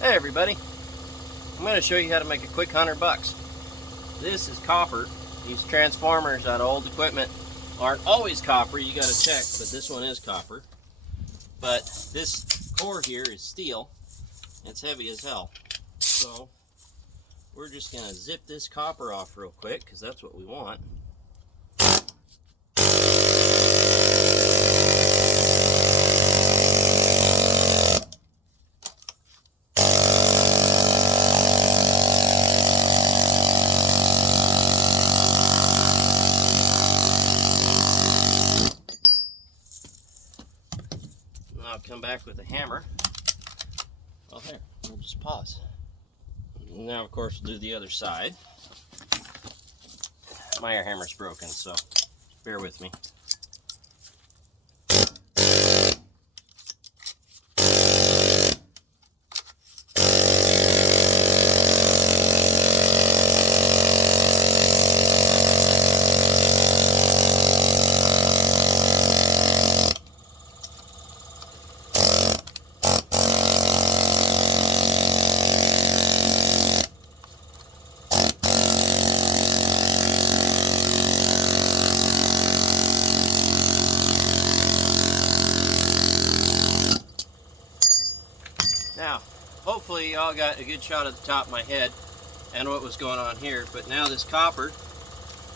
Hey everybody, I'm going to show you how to make a quick $100. This is copper. These transformers out of old equipment aren't always copper, you got to check, but this one is copper. But this core here is steel, and it's heavy as hell. So we're just going to zip this copper off real quick, because that's what we want. I'll come back with a hammer. Oh, there, we'll just pause. Now, of course, we'll do the other side. My air hammer's broken, so bear with me. Now, hopefully y'all got a good shot at the top of my head and what was going on here, but now this copper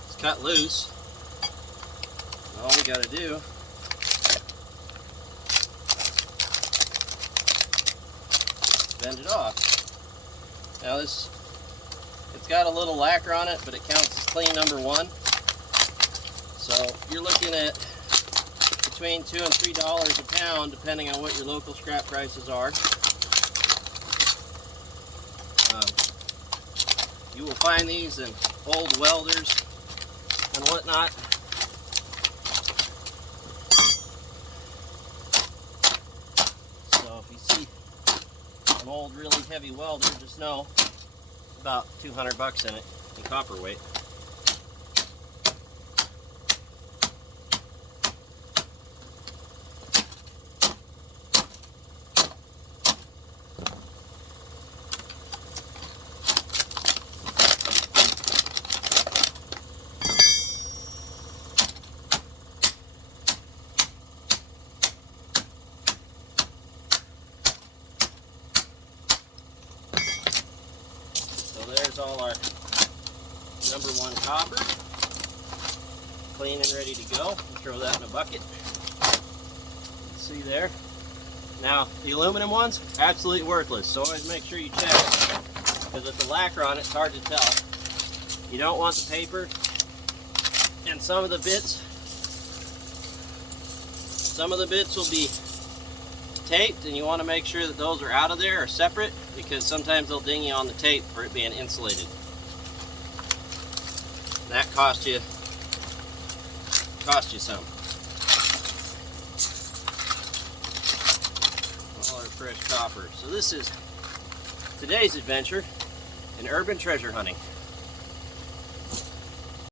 is cut loose. All we got to do is bend it off. Now it's got a little lacquer on it, but it counts as clean number one. So you're looking at between $2 and $3 a pound, depending on what your local scrap prices are. You will find these in old welders and whatnot. So if you see an old really heavy welder, just know it's about 200 bucks in it in copper weight. There's all our number one copper, clean and ready to go. We'll throw that in a bucket. See there? Now, the aluminum ones, absolutely worthless, so always make sure you check, because with the lacquer on it, it's hard to tell. You don't want the paper, and some of the bits will be taped, and you want to make sure that those are out of there or separate, because sometimes they'll ding you on the tape for it being insulated. That cost you some. All our fresh copper. So this is today's adventure in urban treasure hunting.